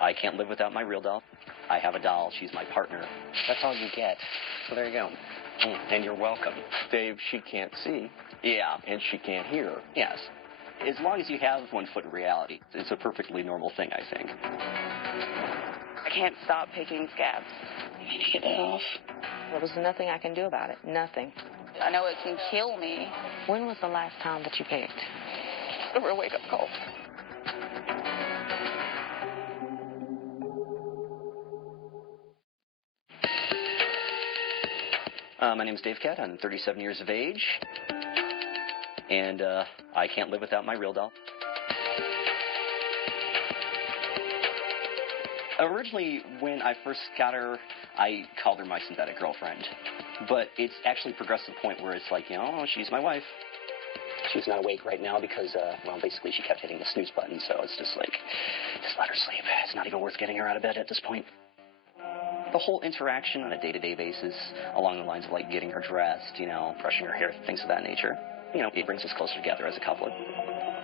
I can't live without my real doll. I have a doll. She's my partner. That's all you get. So there you go. And you're welcome. Dave, she can't see. Yeah. And she can't hear. Yes. As long as you have 1 foot in reality, it's a perfectly normal thing, I think. I can't stop picking scabs. I need to get that off. Well, there's nothing I can do about it. Nothing. I know it can kill me. When was the last time that you picked? A real wake-up call. My name's Dave Cat. I'm 37 years of age. And I can't live without my real doll. Originally, when I first got her, I called her my synthetic girlfriend. But it's actually progressed to the point where it's like, you know, she's my wife. She's not awake right now because, well, basically she kept hitting the snooze button, so it's just like, just let her sleep. It's not even worth getting her out of bed at this point. The whole interaction on a day-to-day basis, along the lines of, like, getting her dressed, you know, brushing her hair, things of that nature, you know, it brings us closer together as a couple.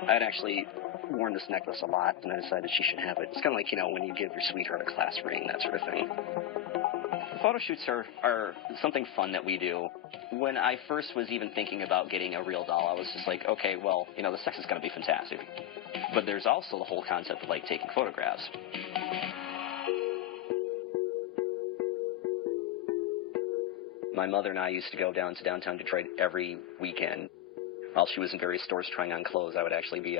I had actually worn this necklace a lot, and I decided she should have it. It's kind of like, you know, when you give your sweetheart a class ring, that sort of thing. Photo shoots are something fun that we do. When I first was even thinking about getting a real doll, I was just like, okay, well, you know, the sex is going to be fantastic. But there's also the whole concept of, like, taking photographs. My mother and I used to go down to downtown Detroit every weekend. While she was in various stores trying on clothes, I would actually be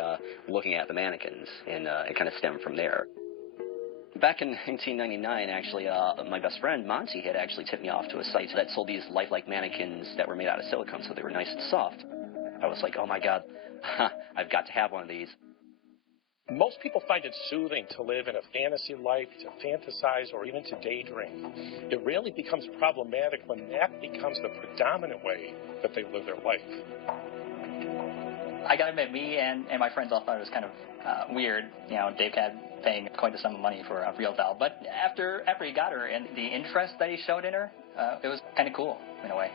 looking at the mannequins, and it kind of stemmed from there. Back in 1999, actually, my best friend, Monty, had actually tipped me off to a site that sold these lifelike mannequins that were made out of silicone, so they were nice and soft. I was like, oh my God, I've got to have one of these. Most people find it soothing to live in a fantasy life, to fantasize, or even to daydream. It really becomes problematic when that becomes the predominant way that they live their life. I gotta admit, me and my friends all thought it was kind of weird, you know, Dave Cat paying quite a sum of money for a real doll. But after he got her and the interest that he showed in her, it was kind of cool in a way.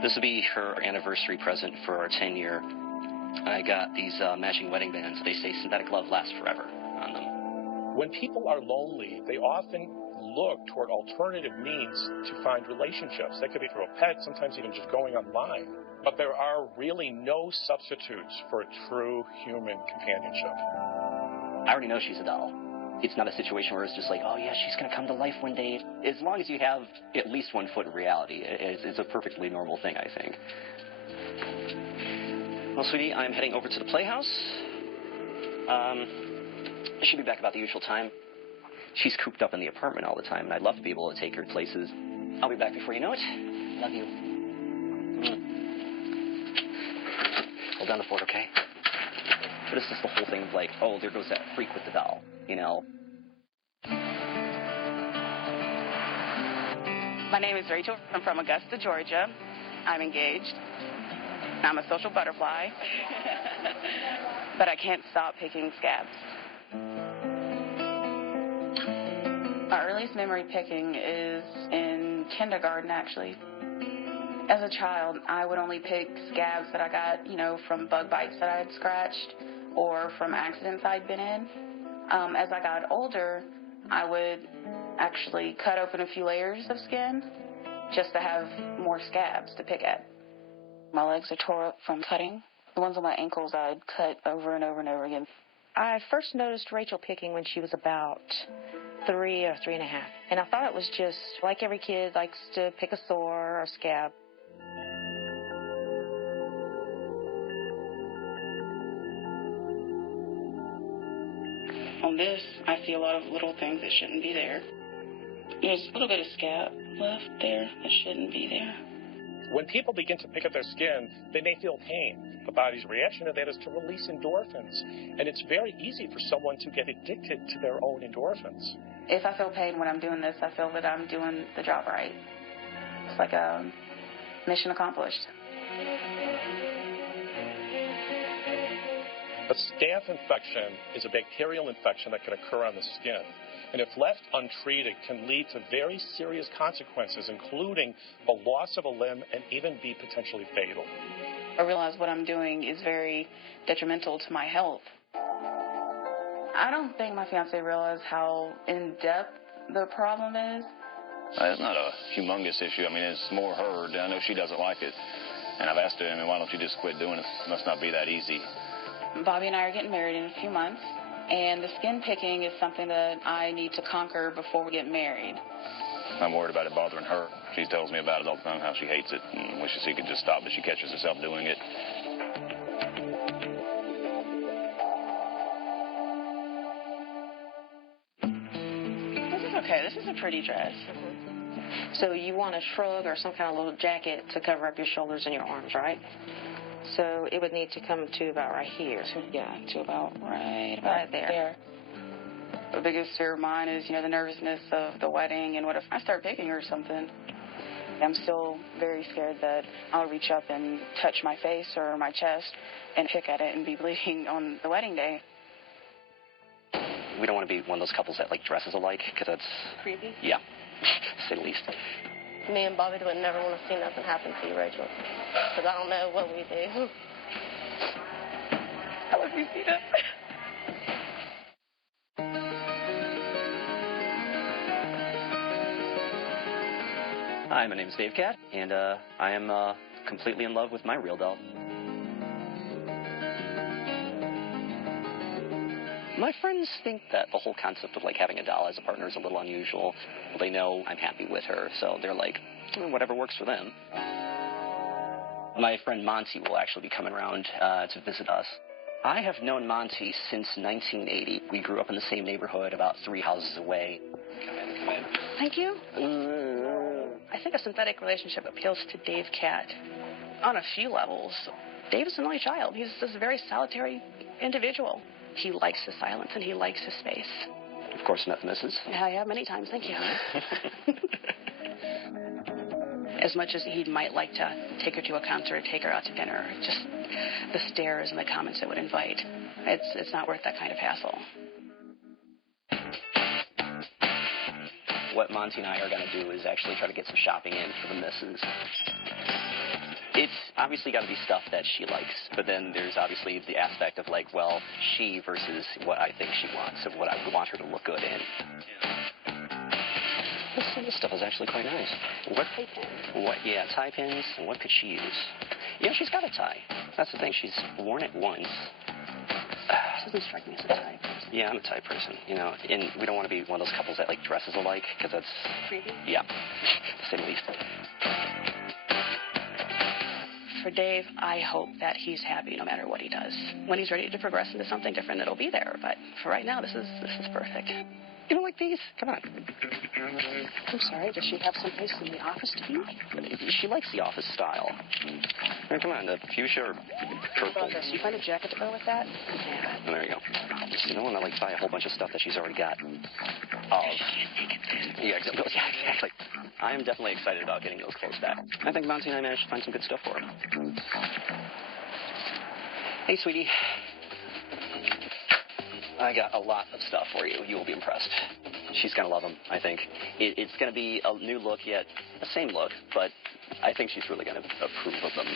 This will be her anniversary present for our 10-year. I got these matching wedding bands. They say synthetic love lasts forever on them. When people are lonely, they often look toward alternative means to find relationships. That could be through a pet, sometimes even just going online. But there are really no substitutes for a true human companionship. I already know she's a doll. It's not a situation where it's just like, oh yeah, she's going to come to life one day. As long as you have at least 1 foot in reality, it's a perfectly normal thing, I think. Well, sweetie, I'm heading over to the playhouse. I should be back about the usual time. She's cooped up in the apartment all the time, and I'd love to be able to take her places. I'll be back before you know it. Love you. Hold down the fort, okay? But it's just the whole thing of like, oh, there goes that freak with the doll, you know? My name is Rachel. I'm from Augusta, Georgia. I'm engaged. I'm a social butterfly. But I can't stop picking scabs. My earliest memory picking is in kindergarten, actually. As a child, I would only pick scabs that I got, you know, from bug bites that I had scratched or from accidents I'd been in. As I got older, I would actually cut open a few layers of skin just to have more scabs to pick at. My legs are tore up from cutting. The ones on my ankles I'd cut over and over and over again. I first noticed Rachel picking when she was about 3 or 3.5. And I thought it was just like every kid likes to pick a sore or scab. On this, I see a lot of little things that shouldn't be there. There's a little bit of scab left there that shouldn't be there. When people begin to pick at their skin, they may feel pain. The body's reaction to that is to release endorphins. And it's very easy for someone to get addicted to their own endorphins. If I feel pain when I'm doing this, I feel that I'm doing the job right. It's like a mission accomplished. A staph infection is a bacterial infection that can occur on the skin. and if left untreated can lead to very serious consequences, including the loss of a limb and even be potentially fatal. I realize what I'm doing is very detrimental to my health. I don't think my fiance realized how in-depth the problem is. It's not a humongous issue. I mean, it's more her. I know she doesn't like it. And I've asked her, I mean, why don't you just quit doing it? It must not be that easy. Bobby and I are getting married in a few months, and the skin picking is something that I need to conquer before we get married. I'm worried about it bothering her. She tells me about it all the time, how she hates it and wishes she could just stop, but she catches herself doing it. This is okay. This is a pretty dress. So you want a shrug or some kind of little jacket to cover up your shoulders and your arms, right? So it would need to come to about right here. To about right there. The biggest fear of mine is, the nervousness of the wedding, and what if I start picking or something? I'm still very scared that I'll reach up and touch my face or my chest and pick at it and be bleeding on the wedding day. We don't want to be one of those couples that like dresses alike, because that's Creepy? Yeah, to say the least. Me and Bobby would never want to see nothing happen to you, Rachel, because I don't know what we do. I love you, Sita. Hi, my name is Dave Cat, and I am completely in love with my real doll. My friends think that the whole concept of like having a doll as a partner is a little unusual. They know I'm happy with her, so they're like, whatever works for them. My friend Monty will actually be coming around to visit us. I have known Monty since 1980. We grew up in the same neighborhood about 3 houses away. Come in. Thank you. I think a synthetic relationship appeals to Dave Cat on a few levels. Dave is an only child. He's this very solitary individual. He likes his silence and he likes his space. Of course, met the missus. Yeah, I have many times. Thank you. As much as he might like to take her to a concert, take her out to dinner, just the stares and the comments it would invite, it's not worth that kind of hassle. What Monty and I are going to do is actually try to get some shopping in for the missus. It's obviously got to be stuff that she likes, but then there's obviously the aspect of like, well, she versus what I think she wants, of what I would want her to look good in. This stuff is actually quite nice. Tie pins. Yeah, tie pins. And what could she use? She's got a tie. That's the thing. She's worn it once. She doesn't strike me as a tie person. Yeah, I'm a tie person, and we don't want to be one of those couples that like dresses alike, because that's creepy. Yeah, to say the least. For Dave, I hope that he's happy no matter what he does. When he's ready to progress into something different, it'll be there. But for right now, this is perfect. You don't like these? Come on. I'm sorry, does she have someplace in the office to be? She likes the office style. Come on, the fuchsia or purple. So you find a jacket to go with that? Yeah. Oh, there you go. You don't want to, buy a whole bunch of stuff that she's already got. Yeah, exactly. I am definitely excited about getting those clothes back. I think Monty and I managed to find some good stuff for her. Hey, sweetie. I got a lot of stuff for you. You will be impressed. She's going to love them, I think. It's going to be a new look, yet the same look, but I think she's really going to approve of them.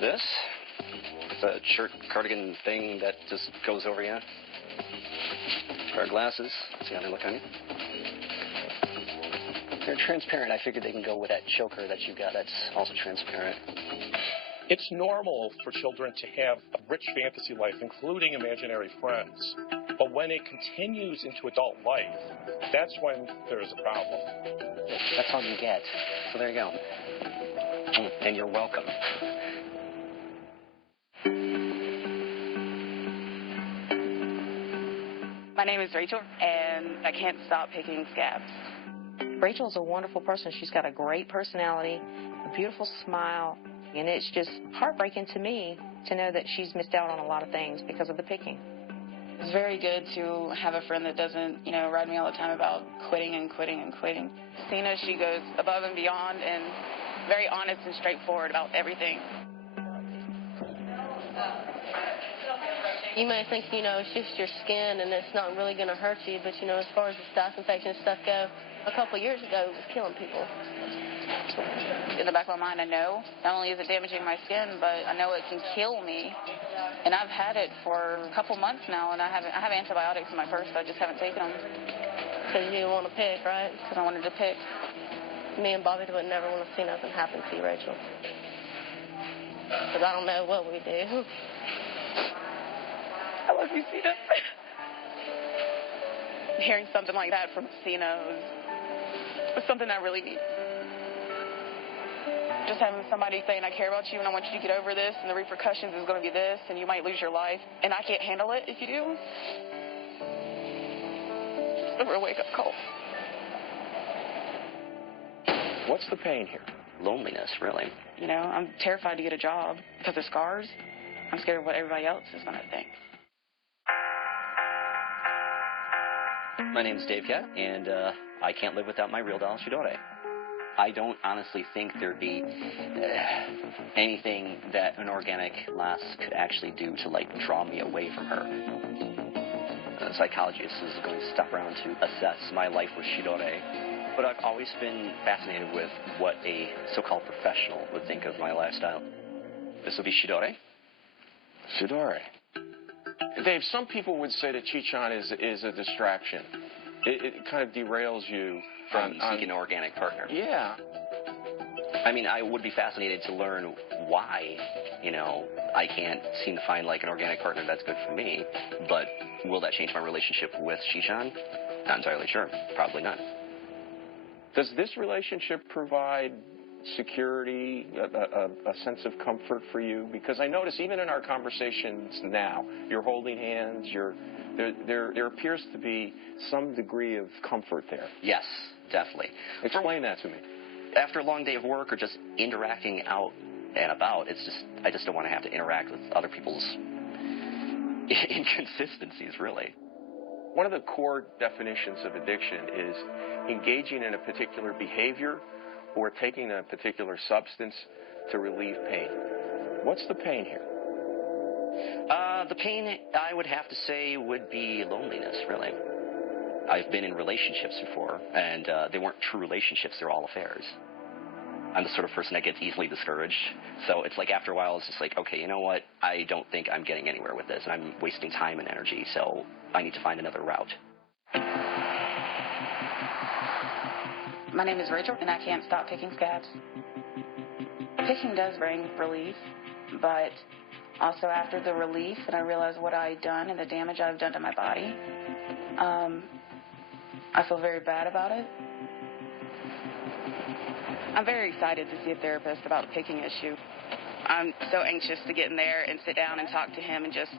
This, the shirt cardigan thing that just goes over you. Pair of glasses. See how they look on you. They're transparent. I figured they can go with that choker that you've got that's also transparent. It's normal for children to have a rich fantasy life, including imaginary friends. But when it continues into adult life, that's when there is a problem. That's all you get. So there you go. And you're welcome. My name is Rachel, and I can't stop picking Scabs. Rachel's a wonderful person. She's got a great personality, a beautiful smile, and it's just heartbreaking to me to know that she's missed out on a lot of things because of the picking. It's very good to have a friend that doesn't, ride me all the time about quitting and quitting and quitting. Sina, she goes above and beyond and very honest and straightforward about everything. You may think, it's just your skin and it's not really going to hurt you, but, as far as the staph infection and stuff go, a couple of years ago, it was killing people. In the back of my mind, I know not only is it damaging my skin, but I know it can kill me. And I've had it for a couple months now, and I have antibiotics in my purse, so I just haven't taken them. Because you didn't want to pick, right? Because I wanted to pick. Me and Bobby would never want to see nothing happen to you, Rachel. Because I don't know what we do. I love you, Cena. Hearing something like that from Cena was something I really need. Just having somebody saying, I care about you and I want you to get over this and the repercussions is going to be this and you might lose your life and I can't handle it if you do. It's a real wake-up call. What's the pain here? Loneliness, really. I'm terrified to get a job because of scars. I'm scared of what everybody else is going to think. My name's Dave Cat, and I can't live without my real doll, Shidore. I don't honestly think there'd be anything that an organic lass could actually do to, draw me away from her. A psychologist is going to stop around to assess my life with Shidore, but I've always been fascinated with what a so-called professional would think of my lifestyle. This will be Shidore. Shidore. Dave, some people would say that Chichon is a distraction. It kind of derails you from seeking an organic partner. Yeah. I mean, I would be fascinated to learn why, I can't seem to find an organic partner that's good for me. But will that change my relationship with Chichon? Not entirely sure. Probably not. Does this relationship provide security, a sense of comfort for you? Because I notice even in our conversations now, you're holding hands, there appears to be some degree of comfort there. Yes, definitely. Explain that to me. After a long day of work or just interacting out and about, I just don't want to have to interact with other people's inconsistencies, really. One of the core definitions of addiction is engaging in a particular behavior or taking a particular substance to relieve pain. What's the pain here? The pain, I would have to say, would be loneliness, really. I've been in relationships before, and they weren't true relationships. They're all affairs. I'm the sort of person that gets easily discouraged. So it's after a while, it's just okay, you know what? I don't think I'm getting anywhere with this, and I'm wasting time and energy, so I need to find another route. My name is Rachel, and I can't stop picking scabs. Picking does bring relief, but also after the relief, and I realize what I've done and the damage I've done to my body, I feel very bad about it. I'm very excited to see a therapist about the picking issue. I'm so anxious to get in there and sit down and talk to him and just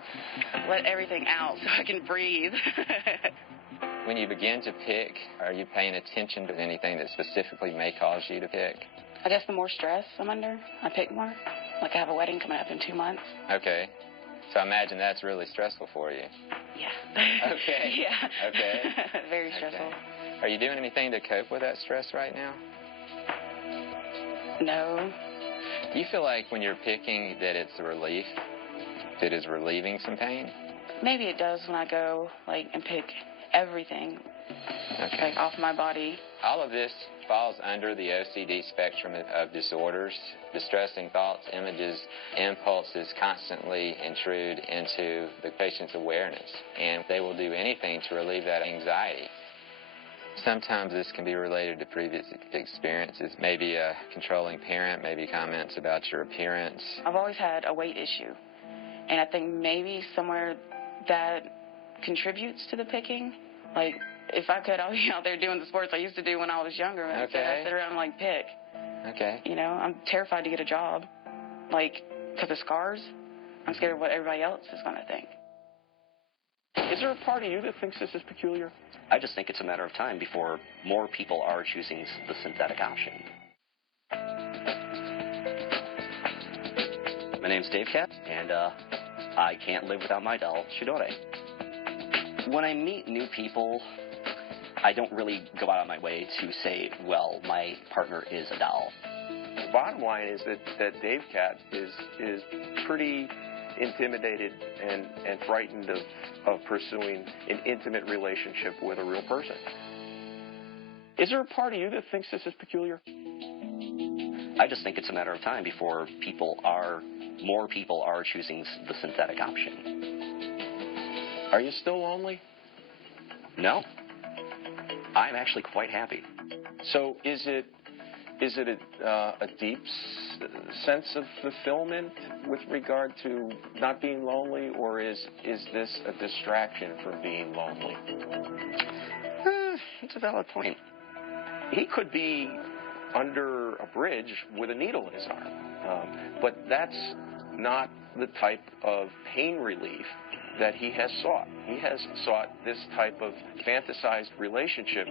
let everything out so I can breathe. When you begin to pick, are you paying attention to anything that specifically may cause you to pick? I guess the more stress I'm under, I pick more. I have a wedding coming up in 2 months. Okay. So I imagine that's really stressful for you. Yeah. Okay. Yeah. Okay. Very stressful. Okay. Are you doing anything to cope with that stress right now? No. Do you feel like when you're picking that it's a relief, that it's relieving some pain? Maybe it does when I go, and pick everything, off my body. All of this falls under the OCD spectrum of disorders. Distressing thoughts, images, impulses constantly intrude into the patient's awareness, and they will do anything to relieve that anxiety. Sometimes this can be related to previous experiences, maybe a controlling parent, maybe comments about your appearance. I've always had a weight issue, and I think maybe somewhere that contributes to the picking. If I could, I'll be out there doing the sports I used to do when I was younger. And I sit around and pick. Okay. I'm terrified to get a job, because of scars. I'm scared of what everybody else is going to think. Is there a part of you that thinks this is peculiar? I just think it's a matter of time before more people are choosing the synthetic option. My name's Dave Cat, and I can't live without my doll, Shidore. When I meet new people, I don't really go out of my way to say, well, my partner is a doll. The bottom line is that Dave Cat is pretty intimidated and frightened of pursuing an intimate relationship with a real person. Is there a part of you that thinks this is peculiar? I just think it's a matter of time before more people are choosing the synthetic option. Are you still lonely? No. I'm actually quite happy. So is it a deep sense of fulfillment with regard to not being lonely, or is this a distraction from being lonely? It's a valid point. He could be under a bridge with a needle in his arm, but that's not the type of pain relief that he has sought. He has sought this type of fantasized relationship.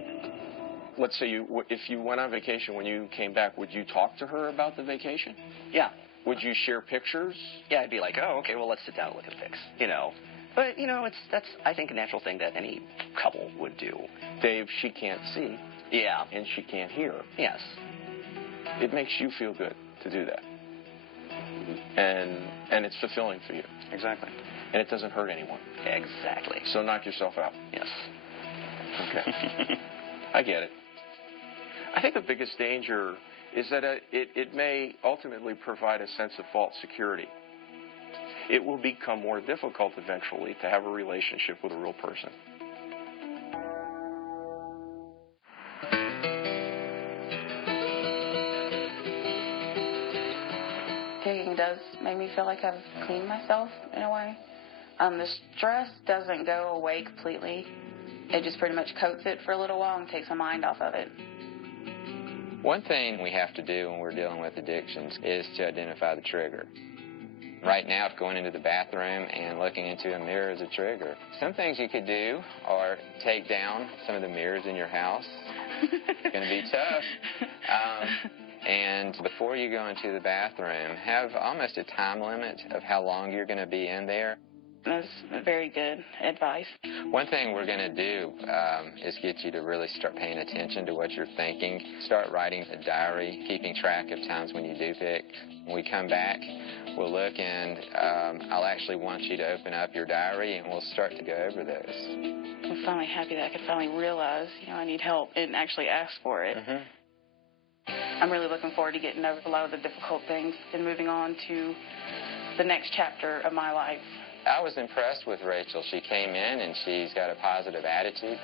Let's say if you went on vacation, when you came back, would you talk to her about the vacation? Yeah. Would you share pictures? Yeah, I'd be like, oh, okay, well, let's sit down and look at pics, But, that's, I think, a natural thing that any couple would do. Dave, she can't see. Yeah. And she can't hear. Yes. It makes you feel good to do that. And it's fulfilling for you. Exactly. And it doesn't hurt anyone. Exactly. So knock yourself out. Yes. Okay. I get it. I think the biggest danger is that it may ultimately provide a sense of false security. It will become more difficult eventually to have a relationship with a real person. Picking does make me feel like I've cleaned myself in a way. The stress doesn't go away completely. It just pretty much coats it for a little while and takes my mind off of it. One thing we have to do when we're dealing with addictions is to identify the trigger. Right now, going into the bathroom and looking into a mirror is a trigger. Some things you could do are take down some of the mirrors in your house. It's going to be tough. And before you go into the bathroom, have almost a time limit of how long you're going to be in there. That's very good advice. One thing we're going to do is get you to really start paying attention to what you're thinking. Start writing a diary, keeping track of times when you do pick. When we come back, we'll look and I'll actually want you to open up your diary and we'll start to go over those. I'm finally happy that I could finally realize, I need help and actually ask for it. Mm-hmm. I'm really looking forward to getting over a lot of the difficult things and moving on to the next chapter of my life. I was impressed with Rachel. She came in and she's got a positive attitude.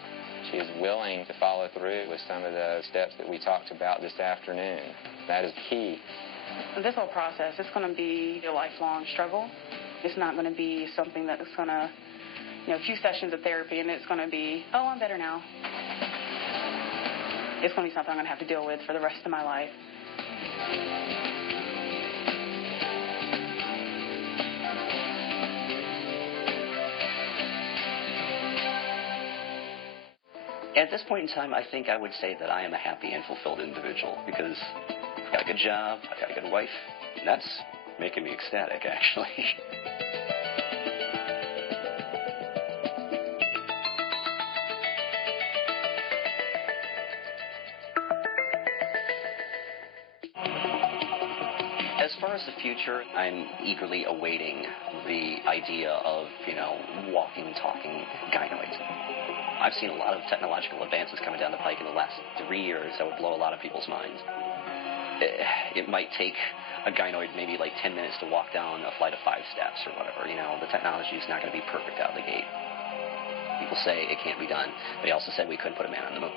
She's willing to follow through with some of the steps that we talked about this afternoon. That is key. This whole process is going to be a lifelong struggle. It's not going to be something that's going to, a few sessions of therapy and it's going to be, oh, I'm better now. It's going to be something I'm going to have to deal with for the rest of my life. At this point in time, I think I would say that I am a happy and fulfilled individual because I've got a good job, I've got a good wife, and that's making me ecstatic, actually. As far as the future, I'm eagerly awaiting the idea of, walking, talking gynoids. I've seen a lot of technological advances coming down the pike in the last 3 years that would blow a lot of people's minds. It might take a gynoid maybe like 10 minutes to walk down a flight of 5 steps or whatever. The technology is not going to be perfect out of the gate. People say it can't be done. They also said we couldn't put a man on the moon.